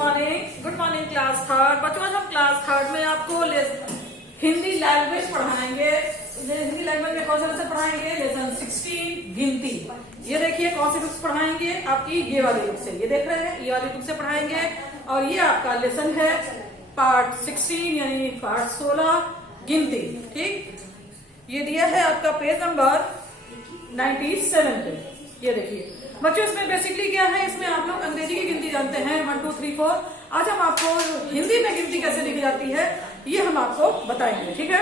Good morning class third. बच्चों आज हम क्लास थर्ड में आपको हिंदी लैंग्वेज पढ़ाएंगे। हिंदी लैंग्वेज में कौन सा लेसन पढ़ाएंगे? लेसन 16 गिनती। ये देखिए कौन सी बुक्स पढ़ाएंगे आपकी, ये वाली बुक से, ये देख रहे हैं, ये वाली बुक से पढ़ाएंगे। और ये आपका लेसन है पार्ट 16 यानी पार्ट 16 गिनती। ठीक, ये दिया है आपका पेज नंबर 97 पे। ये देखिए बच्चों इसमें बेसिकली क्या है, इसमें आप लोग अंग्रेजी की गिनती जानते हैं 1 2 3 4। आज हम आपको हिंदी में गिनती कैसे लिखी जाती है ये हम आपको बताएंगे। ठीक है,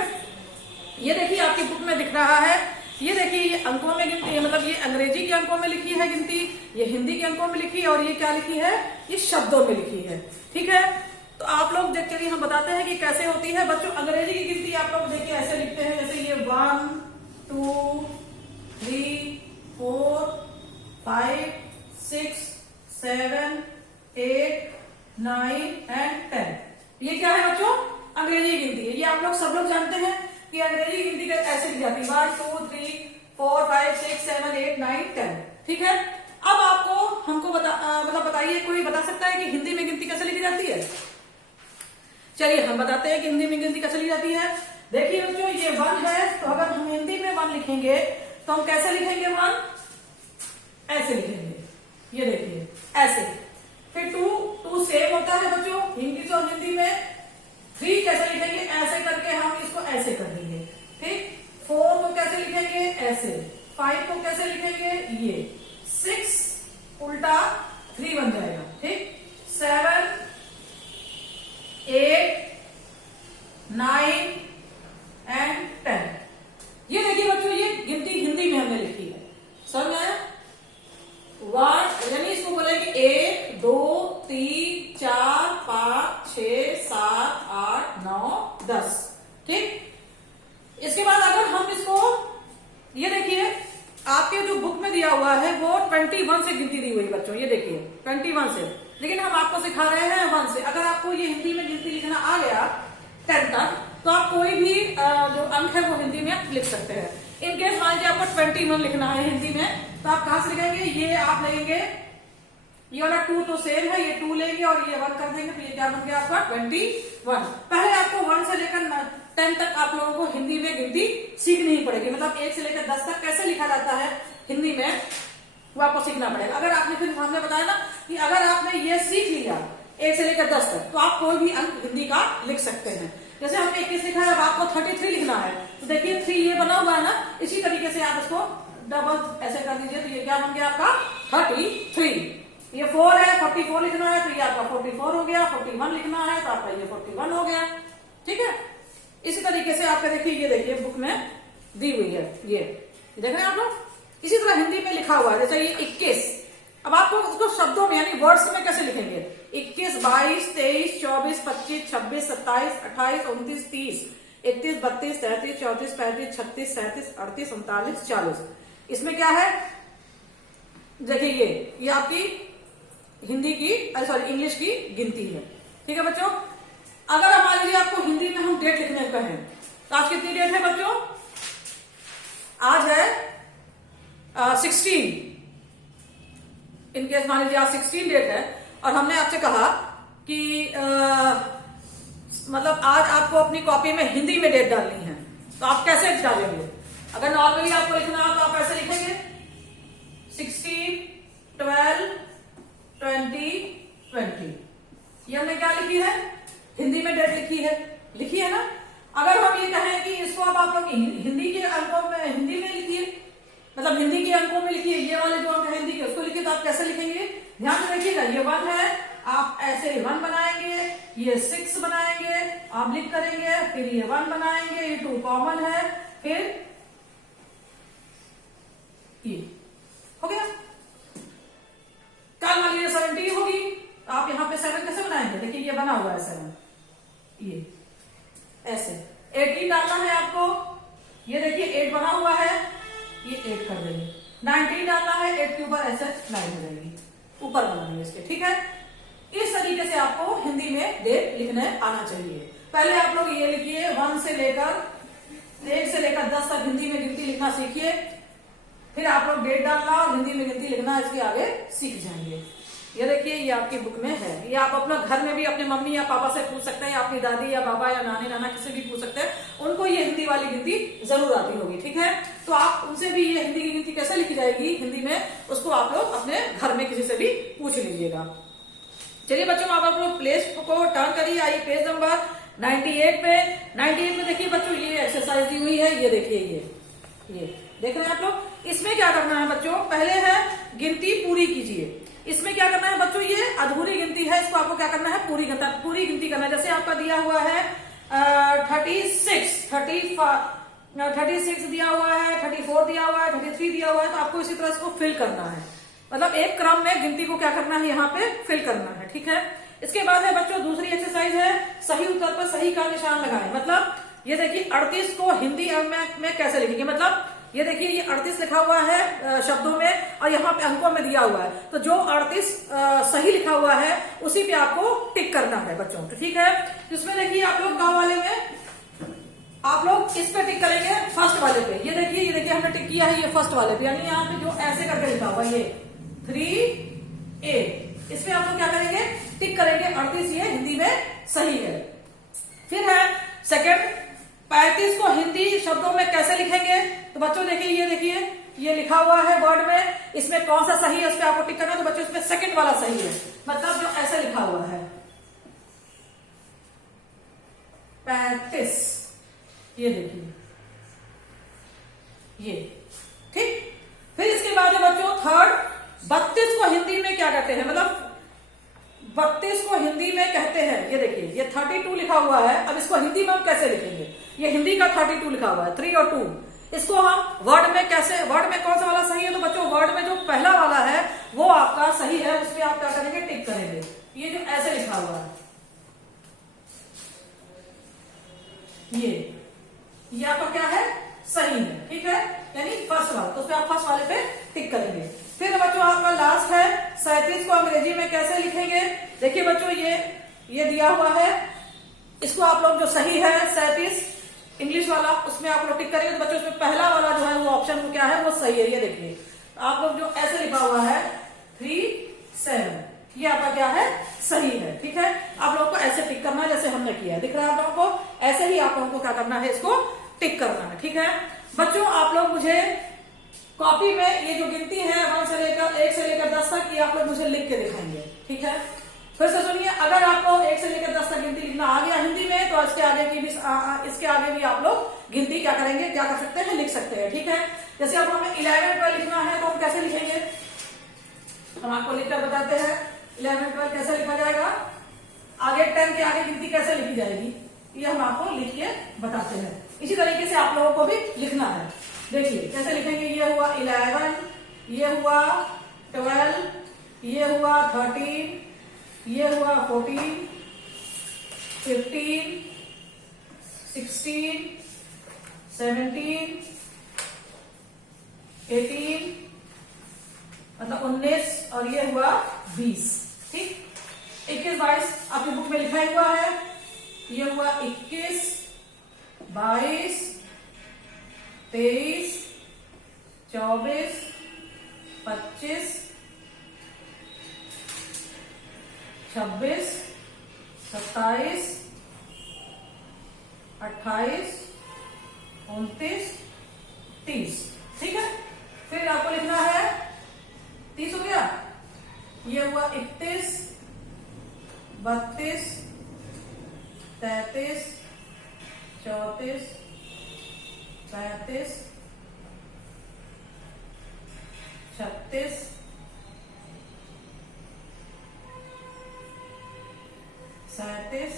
ये देखिए आपकी बुक में दिख रहा है, ये देखिए ये अंकों में गिनती, मतलब ये अंग्रेजी के अंकों में लिखी है गिनती, ये हिंदी के अंकों में लिखी है, और ये क्या लिखी है, ये शब्दों में लिखी है। ठीक है, तो आप लोग चलिए हम बताते हैं कि कैसे होती है। बच्चों अंग्रेजी की गिनती आप लोग देखिए ऐसे लिखते हैं, जैसे ये 1 2 3 4 5 6 7 8 9 एंड 10। ये क्या है बच्चों? अंग्रेजी की गिनती है। ये आप लोग सब लोग जानते हैं कि अंग्रेजी की गिनती ऐसे लिखी जाती है 1 2 3 4 5 6 7 8 9 10। ठीक है, अब आपको हमको मतलब बताइए, कोई बता सकता है कि हिंदी में गिनती कैसे लिखी जाती है? चलिए हम बताते हैं कि हिंदी में गिनती कैसे लिखी जाती है। देखिए बच्चों ये 1 है, तो अगर हम हिंदी में 1 लिखेंगे तो हम कैसे लिखेंगे? 1 ऐसे लिखेंगे, ये देखिए ऐसे। फिर 2 सेम होता है बच्चों इंग्लिश और हिंदी में। 3 कैसे लिखेंगे? ऐसे करके हम इसको ऐसे कर देंगे। ठीक, 4 को कैसे लिखेंगे? ऐसे। 5 को कैसे लिखेंगे? ये। 6 उल्टा 3 बन जाएगा। ठीक, 7 8 9 एंड 10। ये देखिए बच्चों ये गिनती हिंदी में हमने लिखी है, समझ में आया? 1 यानी इसको बोलेंगे 1 2 3 4 5 6 7 8 9 10। ठीक, इसके बाद अगर हम इसको, ये देखिए आपके जो बुक में दिया हुआ है वो 21 से गिनती दी हुई है बच्चों, ये देखिए 21 से, लेकिन हम आपको सिखा रहे हैं 1 से। अगर आपको ये हिंदी में गिनती लिखना आ गया 10 तक, तो आप कोई भी जो अंक है वो हिंदी में लिख सकते हैं। इन केस मान लीजिए आपको 21 लिखना है हिंदी में, तो आप कहां से लिखेंगे? ये आप लेंगे, ये वाला 2 तो सेम है, ये 2 लेंगे और ये 1 कर देंगे, तो ये क्या बन गया आपका 21। पहले आपको 1 से लेकर 10 तक आप लोगों को हिंदी में गिनती सीखनी ही पड़ेगी। मतलब 1 से लेकर 10 तक कैसे लिखा जाता है हिंदी में वो आपको सीखना पड़ेगा। अगर आपने, फिर हमने बताया ना कि अगर आपने ये सीख लिया 1 से लेकर 10 तक, तो आप कोई भी अंक हिंदी का लिख सकते हैं। जैसे हमने 21 लिखा है, अब आपको 33 लिखना है, तो देखिए 3 ये बना हुआ है ना, इसी तरीके से आप इसको डबल ऐसे कर दीजिए, तो ये क्या बन गया आपका 33। ये 4 है, 44 लिखना है, तो ये आपका 44 हो गया। 41 लिखना है तो आपका ये 41 हो गया। ठीक है, इसी तरीके से आपका देखिए, ये देखिए बुक में दी हुई है, ये देख रहे हैं आप लोग। इसी तरह हिंदी में लिखा हुआ है, जैसे ये 21। अब आपको उसको शब्दों में यानी वर्ड्स में कैसे लिखेंगे? 21 22 23 24 25 26 27 28 29 30 31 32 33 34 35 36 37 38 39 40। इसमें क्या है? देखिए ये आपकी हिंदी की, सॉरी इंग्लिश की गिनती है। ठीक है बच्चों, अगर मान लीजिए आपको हिंदी में हम डेट लिखने का है, तो आज कितनी डेट है बच्चों? आज है 16। इनकेस मान लीजिए आज 16 डेट है, और हमने आपसे कहा कि मतलब आज आपको अपनी कॉपी में हिंदी में डेट डालनी है, तो आप कैसे डालेंगे? अगर नॉर्मली आपको लिखना हो तो आप ऐसे लिखेंगे 16 12 20 20। ये हमने क्या लिखी है? हिंदी में डेट लिखी है ना। अगर हम ये कहें कि इसको अब आप लोग हिंदी के अंकों में, हिंदी में लिखिए, मतलब हिंदी के अंकों में लिखिए, ये वाले जो अंक है हिंदी के उसको लिखिए, तो आप कैसे लिखेंगे? ध्यान से देखिएगा, ये 1 है, आप ऐसे 1 बनाएंगे, ये 6 बनाएंगे, आप लिख करेंगे, फिर ये 1 बनाएंगे, ये 2 कॉमन है, फिर ये हो गया। कल मान लीजिए 70 होगी, तो आप यहाँ पे 7 कैसे बनाएंगे? देखिए ये बना हुआ है 7, ये ऐसे। 18 डालना है आपको, ये देखिए 8 बना हुआ है, ये 8 कर देंगे। 19 डालना है, 8 के ऊपर ऐसे लाइन हो जाएगी, ऊपर बनाएंगे इसके। ठीक है, इस तरीके से आपको हिंदी में डेट लिखने आना चाहिए। पहले आप लोग ये लिखिए 1 से लेकर 10 तक हिंदी में गिनती लिखना सीखिए, फिर आप लोग डेट डालना और हिंदी में गिनती लिखना इसके आगे सीख जाएंगे। ये देखिए, ये आपकी बुक में है। ये आप अपना घर में भी अपने मम्मी या पापा से पूछ सकते हैं, या अपनी दादी या बाबा या नानी नाना किसी भी पूछ सकते हैं, उनको ये हिंदी वाली गिनती जरूर आती होगी। ठीक है, तो आप उनसे भी ये हिंदी की गिनती कैसे लिखी जाएगी हिंदी में, उसको आप लोग अपने घर में किसी से भी पूछ लीजिएगा। चलिए बच्चों, आप लोग प्लेस को टर्न करिए, आइए पेज नंबर 98 पे। 98 में देखिए बच्चों, ये एक्सरसाइज दी हुई है, ये देखिए, ये देख रहे हैं आप लोग। इसमें क्या करना है बच्चों, पहले है गिनती पूरी कीजिए। इसमें क्या करना है बच्चों, ये अधूरी गिनती है, इसको आपको क्या करना है, पूरी गिनती करना है। जैसे आपका दिया हुआ है 36 दिया हुआ है, 34 दिया हुआ है, 33 दिया हुआ है, तो आपको इसी तरह इसको फिल करना है। मतलब एक क्रम में गिनती को क्या करना है, यहाँ पे फिल करना है। ठीक है, इसके बाद है बच्चों दूसरी एक्सरसाइज है, सही उत्तर पर सही का निशान लगाएं। मतलब ये देखिए 38 को हिंदी में कैसे लिखेंगे। मतलब ये देखिए, ये 38 लिखा हुआ है शब्दों में, और यहाँ पे अंकों में दिया हुआ है, तो जो 38 सही लिखा हुआ है उसी पे आपको टिक करना है बच्चों। तो ठीक है, जिसमें देखिए आप लोग गांव वाले में आप लोग इस पे टिक करेंगे, फर्स्ट वाले पे। ये देखिए हमने टिक किया है ये फर्स्ट वाले पे, यानी यहाँ पे जो ऐसे करके लिखा हुआ ये 3A, इसमें आप लोग क्या करेंगे, टिक करेंगे, 38 ये हिंदी में सही है। फिर है सेकंड, 35 को हिंदी शब्दों में कैसे लिखेंगे। तो बच्चों देखिए, ये लिखा हुआ है वर्ड में, इसमें कौन सा सही है उस पर आपको टिक करना है। तो बच्चों इसमें सेकंड वाला सही है, मतलब जो ऐसे लिखा हुआ है 35, ये देखिए ये। ठीक, फिर इसके बाद है बच्चों थर्ड, 32 को हिंदी में क्या कहते हैं, मतलब 32 को हिंदी में कहते हैं, ये देखिए ये 32 लिखा हुआ है। अब इसको हिंदी में हम कैसे लिखेंगे, ये हिंदी का 32 लिखा हुआ है, 3 और 2, इसको हम वर्ड में कैसे, वर्ड में कौन सा वाला सही है। तो बच्चों वर्ड में जो पहला वाला है वो आपका सही है, उसमें आप क्या करेंगे, टिक करेंगे। ये जो ऐसे लिखा हुआ है ये आपका क्या है, सही है। ठीक है, यानी फर्स्ट वाला, तो उसमें आप फर्स्ट वाले पे टिक करेंगे। फिर बच्चों आपका लास्ट है 37 को अंग्रेजी में कैसे लिखेंगे। देखिए बच्चों, ये दिया हुआ है, इसको आप लोग जो सही है 37 इंग्लिश वाला, उसमें आप लोग टिक करेंगे। तो बच्चों उसमें पहला वाला जो है वो ऑप्शन वो क्या है, वो सही है। ये देखिए आप लोग जो ऐसे लिखा हुआ है 37, ये आपका क्या है, सही है। ठीक है, आप लोग को ऐसे टिक करना है जैसे हमने किया है, दिख रहा है आप लोगों को, ऐसे ही आप लोगों को क्या करना है, इसको टिक करना है। ठीक है बच्चों, आप लोग मुझे कॉपी में ये जो गिनती है 1 से लेकर 10 तक, ये आप लोग मुझे लिख के दिखाएंगे। ठीक है, फिर से सुनिए, अगर आपको 1 से लेकर 10 तक गिनती लिखना आ गया हिंदी में, तो इसके आगे भी आप लोग गिनती क्या करेंगे, क्या कर सकते हैं, लिख सकते हैं। ठीक है, जैसे अब हमें 11 12 लिखना है तो हम कैसे लिखेंगे, हम आपको लिखकर बताते हैं। 11 12 कैसे लिखा जाएगा, आगे 10 के आगे गिनती कैसे लिखी जाएगी, ये हम आपको लिख के बताते हैं। इसी तरीके से आप लोगों को भी लिखना है। देखिए कैसे लिखेंगे, ये हुआ 11, ये हुआ 12, ये हुआ 13, ये हुआ 14, 15, 16, 17, 18, मतलब 19, और ये हुआ 20। ठीक, 21 22 आपकी बुक में लिखा हुआ है। ये हुआ 21, 22, 23, 24, 25, 26, 27, 28, 29, 30। ठीक है, फिर आपको लिखना है 30 हो गया, ये हुआ 31, 32, 33, 34, 35, 36, 37,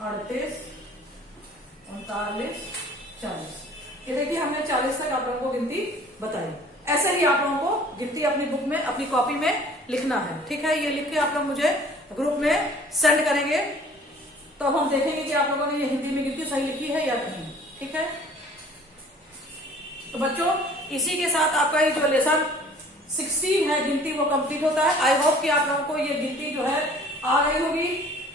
38, 39, 40। ये देखिए हमने 40 तक आप लोगों को गिनती बताई। ऐसे ही आप लोगों को गिनती अपनी बुक में, अपनी कॉपी में लिखना है। ठीक है, ये लिख के आप लोग मुझे ग्रुप में सेंड करेंगे, तो हम देखेंगे कि आप लोगों ने ये हिंदी में गिनती सही लिखी है या नहीं। ठीक है, तो बच्चों इसी के साथ आपका ये जो लेसन 16 है गिनती, वो कंप्लीट होता है। आई होप कि आप लोगों को ये गिनती जो है आ रही होगी।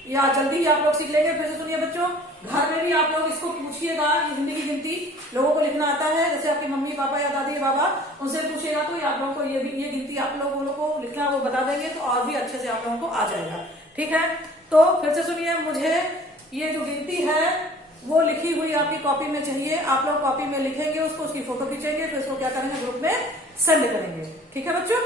या जल्दी ही आप लोग सीख लेंगे। फिर से सुनिए बच्चों, घर में भी आप लोग इसको पूछिएगा, हिंदी की गिनती लोगों को लिखना आता है, जैसे आपकी मम्मी पापा या दादी बाबा, उनसे पूछिएगा तो आप लोगों को ये गिनती आप लोगों को लिखना वो बता देंगे, तो और भी अच्छे से आप लोगों को आ जाएगा। ठीक है, तो फिर से सुनिए, मुझे ये जो गिनती है वो लिखी हुई आपकी कॉपी में चाहिए। आप लोग कॉपी में लिखेंगे उसको, उसकी फोटो खींचेंगे, फिर उसको क्या करेंगे, ग्रुप में सेंड करेंगे। ठीक है बच्चों।